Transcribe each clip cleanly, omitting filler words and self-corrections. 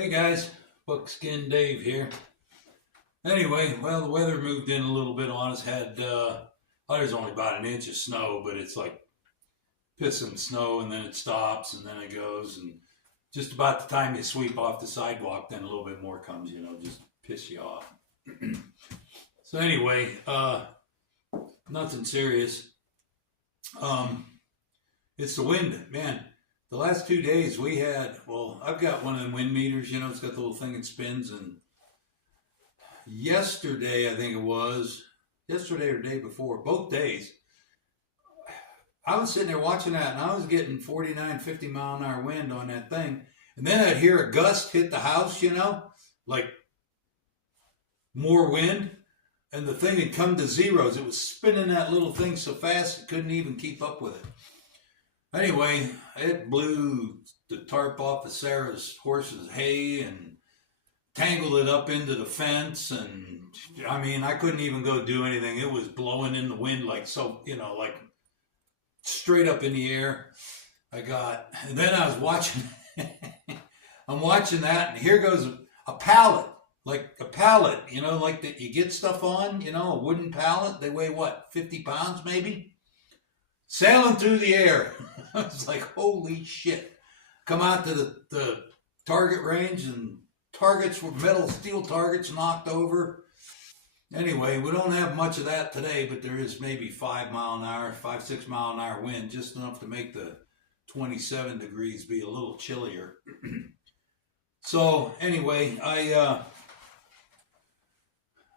Hey guys, Buckskin Dave here. Anyway, well, the weather moved in a little bit on us. There's only about an inch of snow, but it's like pissing snow, and then it stops, and then it goes, and just about the time you sweep off the sidewalk, then a little bit more comes, just piss you off. So anyway, nothing serious. It's the wind, man. The last 2 days we had, I've got one of them wind meters, it's got the little thing that spins. And yesterday, I think it was, yesterday or the day before, both days, I was sitting there watching that and I was getting 49, 50 mile an hour wind on that thing. And then I'd hear a gust hit the house, like more wind. And the thing had come to zeros. It was spinning that little thing so fast it couldn't even keep up with it. Anyway, it blew the tarp off of Sarah's horse's hay and tangled it up into the fence. And I couldn't even go do anything. It was blowing in the wind like straight up in the air. And then I was watching, I'm watching that, and here goes a pallet, like that you get stuff on, a wooden pallet. They weigh 50 pounds maybe? Sailing through the air. I was like, holy shit. Come out to the target range, and targets were steel targets knocked over. Anyway, we don't have much of that today, but there is maybe 5 mile an hour, 6 mile an hour wind, just enough to make the 27 degrees be a little chillier. So anyway, I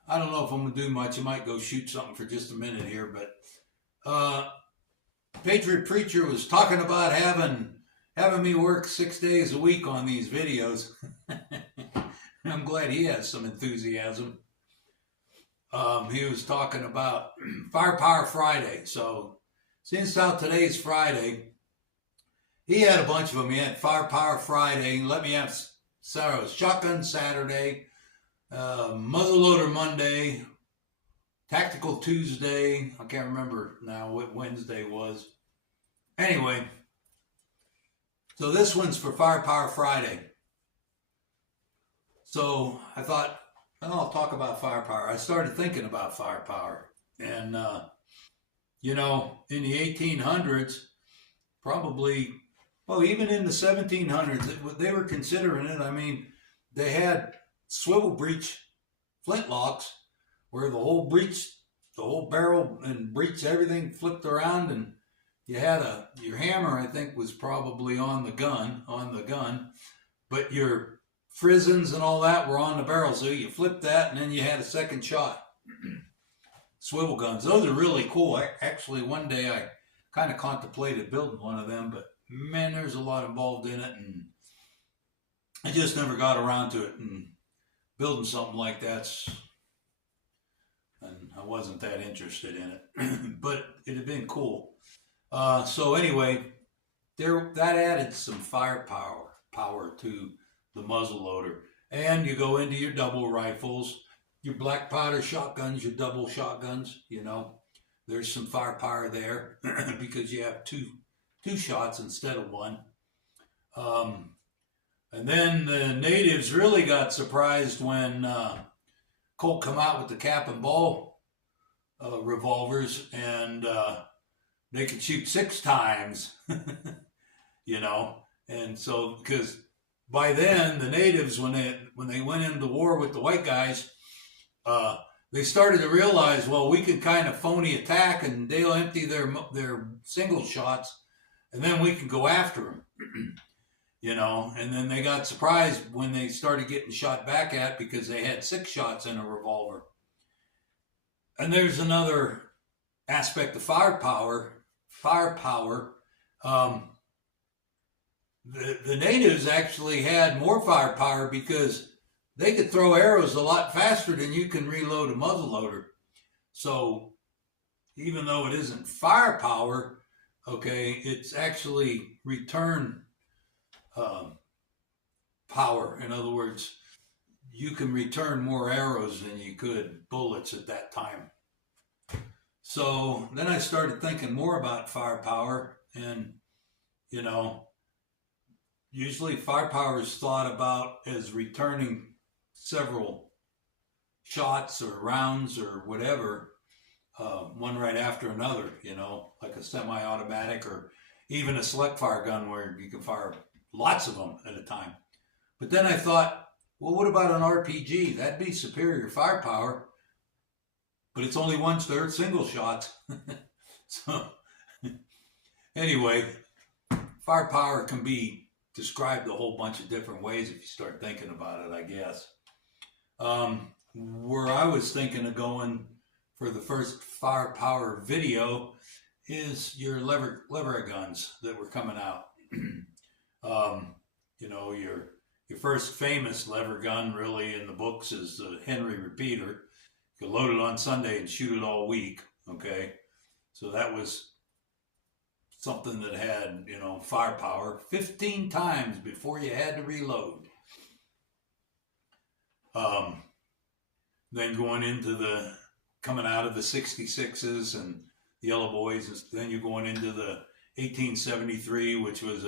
don't know if I'm going to do much. I might go shoot something for just a minute here, but Patriot Preacher was talking about having me work 6 days a week on these videos. I'm glad he has some enthusiasm. He was talking about Firepower Friday. So since out today's Friday, he had a bunch of them. He had Firepower Friday, let me have Shotgun Saturday, Muzzleloader Monday, Tactical Tuesday. I can't remember now what Wednesday was. Anyway, so this one's for Firepower Friday. So I thought, I'll talk about firepower. I started thinking about firepower. And, in the 1800s, probably, even in the 1700s, they were considering it. They had swivel breech flintlocks where the whole barrel and breech, everything flipped around, and you had your hammer, I think, was probably on the gun, but your frizzins and all that were on the barrel, so you flipped that, and then you had a second shot. Swivel guns, those are really cool. Actually, one day I kind of contemplated building one of them, but man, there's a lot involved in it, and I just never got around to it. And building something like that's, and I wasn't that interested in it, but it'd have been cool. So anyway, that added some firepower to the muzzleloader. And you go into your double rifles, your black powder shotguns, your double shotguns, there's some firepower there because you have two shots instead of one. And then the natives really got surprised when Colt come out with the cap and ball revolvers, and they could shoot 6 times, and so, because by then the natives, when they went into war with the white guys, they started to realize, we can kind of phony attack, and they'll empty their single shots, and then we can go after them, and then they got surprised when they started getting shot back at because they had 6 shots in a revolver. And there's another aspect of firepower. The natives actually had more firepower because they could throw arrows a lot faster than you can reload a muzzleloader. So even though it isn't firepower, it's actually return power. In other words, you can return more arrows than you could bullets at that time. So then I started thinking more about firepower, and usually firepower is thought about as returning several shots or rounds or whatever, one right after another, you know, like a semi-automatic or even a select fire gun where you can fire lots of them at a time. But then I thought, well, what about an RPG? That'd be superior firepower, but it's only one-third single shots. So anyway, firepower can be described a whole bunch of different ways if you start thinking about it, I guess. Where I was thinking of going for the first firepower video is your lever guns that were coming out. You know, your first famous lever gun really in the books is the Henry repeater. You could load it on Sunday and shoot it all week, okay? So that was something that had, you know, firepower 15 times before you had to reload. Then going into coming out of the 66s and the Yellow Boys, then you're going into the 1873, which was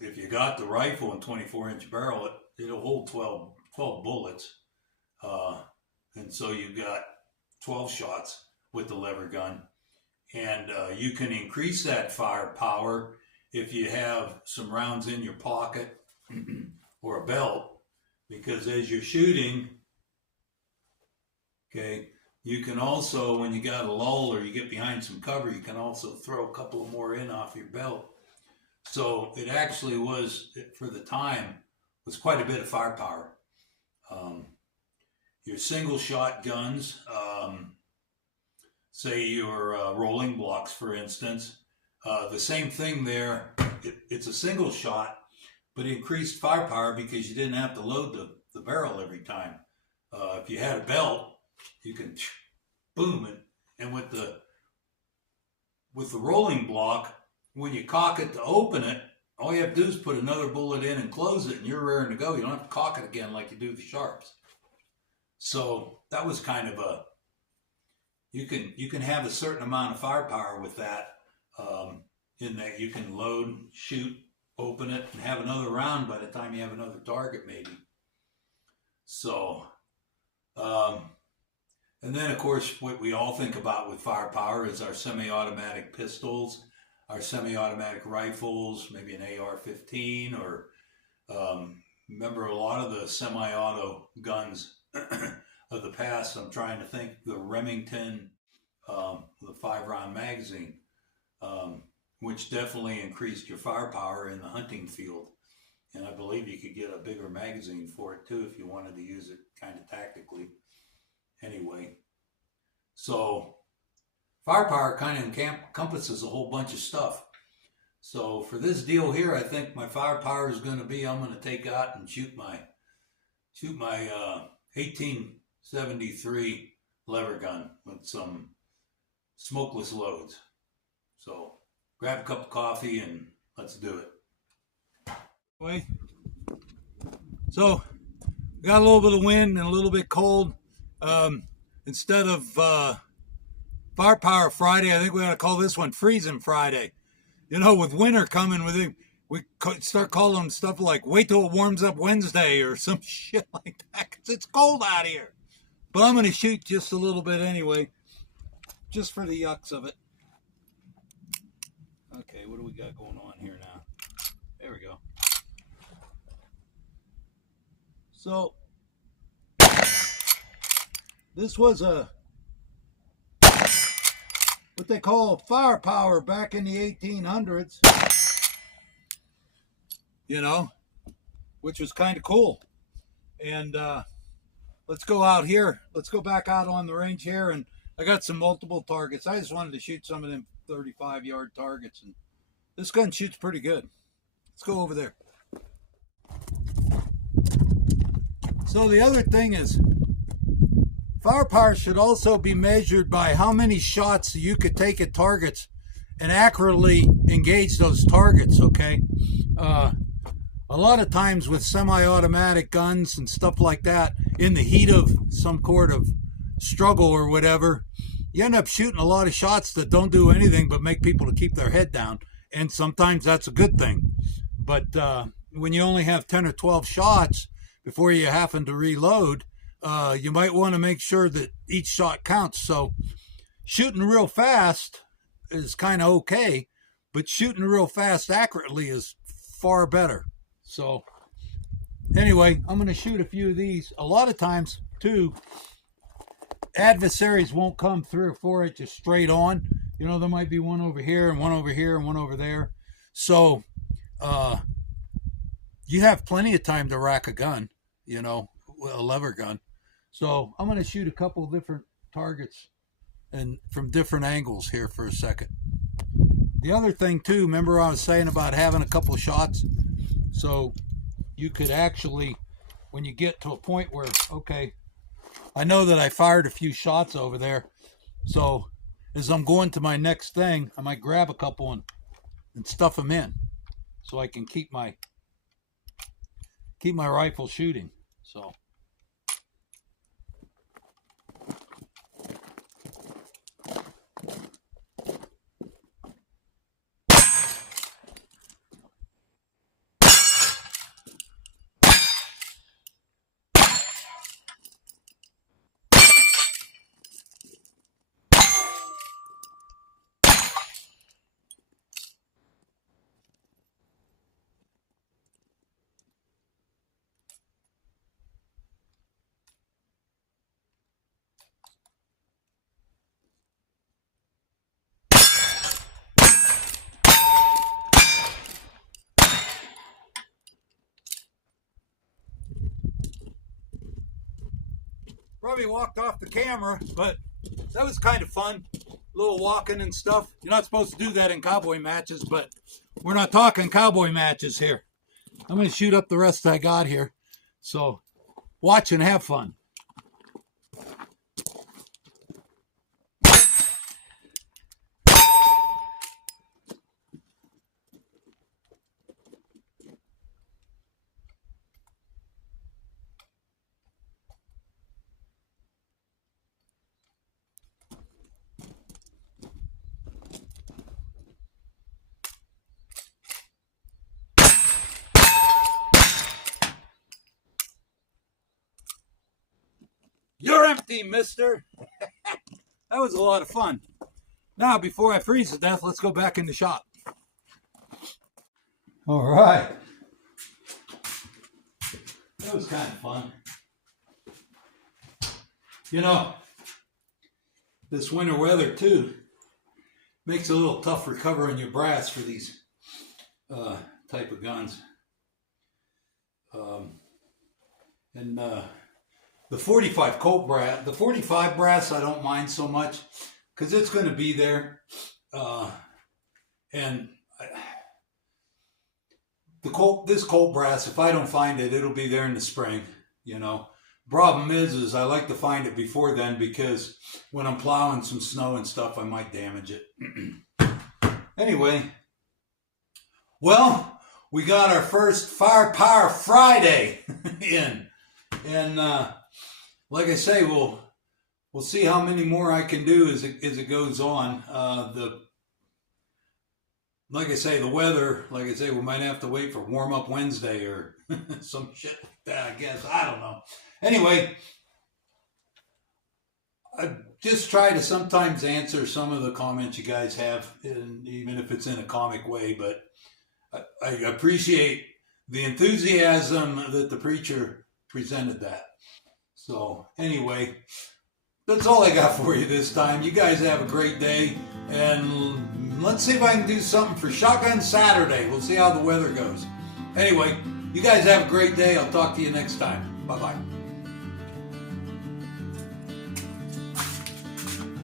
if you got the rifle and 24-inch barrel, it'll hold 12 bullets. And so you've got 12 shots with the lever gun. And you can increase that firepower if you have some rounds in your pocket or a belt, because as you're shooting, okay, you can also, when you got a lull or you get behind some cover, you can also throw a couple more in off your belt. So it actually was, for the time, was quite a bit of firepower. Your single shot guns, say your rolling blocks, for instance, the same thing there. It's a single shot, but increased firepower because you didn't have to load the barrel every time. If you had a belt, you can boom it, and with the rolling block, when you cock it to open it, all you have to do is put another bullet in and close it, and you're raring to go. You don't have to cock it again like you do the sharps. So that was kind of you can have a certain amount of firepower with that, in that you can load, shoot, open it, and have another round by the time you have another target, maybe. So, and then of course what we all think about with firepower is our semi-automatic pistols, our semi-automatic rifles, maybe an AR-15, or remember a lot of the semi-auto guns of the past. I'm trying to think, the Remington, the 5-round magazine, which definitely increased your firepower in the hunting field. And I believe you could get a bigger magazine for it too if you wanted to use it kind of tactically. Anyway, so firepower kind of encompasses a whole bunch of stuff. So for this deal here, I think my firepower is going to be, I'm going to take out and shoot my 1873 lever gun with some smokeless loads. So grab a cup of coffee and let's do it. So we got a little bit of wind and a little bit cold. Instead of Firepower Friday, I think we ought to call this one Freezing Friday. You know, with winter coming, we start calling them stuff like wait till it warms up Wednesday or some shit like that, because it's cold out here. But I'm going to shoot just a little bit anyway, just for the yucks of it. Okay, what do we got going on here now? There we go. So, this was what they call firepower back in the 1800s, you know, which was kind of cool. And let's go out here. Let's go back out on the range here, and I got some multiple targets. I just wanted to shoot some of them 35-yard targets, and this gun shoots pretty good. Let's go over there. So the other thing is, firepower should also be measured by how many shots you could take at targets and accurately engage those targets, okay? A lot of times with semi-automatic guns and stuff like that, in the heat of some sort of struggle or whatever, you end up shooting a lot of shots that don't do anything but make people to keep their head down. And sometimes that's a good thing. But when you only have 10 or 12 shots before you happen to reload, you might want to make sure that each shot counts. So shooting real fast is kind of okay, but shooting real fast accurately is far better. So anyway, I'm going to shoot a few of these. A lot of times, too, adversaries won't come 3 or 4 inches straight on. You know, there might be one over here and one over here and one over there. So you have plenty of time to rack a gun, you know, a lever gun. So I'm going to shoot a couple different targets and from different angles here for a second. The other thing too, remember I was saying about having a couple shots? So you could actually, when you get to a point where, okay, I know that I fired a few shots over there. So as I'm going to my next thing, I might grab a couple and stuff them in so I can keep my rifle shooting. So probably walked off the camera, but that was kind of fun. A little walking and stuff. You're not supposed to do that in cowboy matches, but we're not talking cowboy matches here. I'm going to shoot up the rest I got here. So watch and have fun. You're empty, mister. That was a lot of fun. Now, before I freeze to death, let's go back in the shop. All right. That was kind of fun. You know, this winter weather, too, makes it a little tough recovering your brass for these type of guns. The 45 Colt brass, the 45 brass I don't mind so much because it's going to be there. This Colt brass, if I don't find it, it'll be there in the spring, you know. Problem is I like to find it before then because when I'm plowing some snow and stuff, I might damage it. Anyway, well, we got our first Firepower Friday in. And like I say, we'll see how many more I can do as it goes on. Like I say, the weather, like I say, we might have to wait for Warm Up Wednesday or some shit like that, I guess. I don't know. Anyway, I just try to sometimes answer some of the comments you guys have, and even if it's in a comic way, but I appreciate the enthusiasm that the preacher presented that. So anyway, that's all I got for you this time. You guys have a great day, and let's see if I can do something for Shotgun Saturday. We'll see how the weather goes. Anyway, you guys have a great day. I'll talk to you next time. Bye-bye.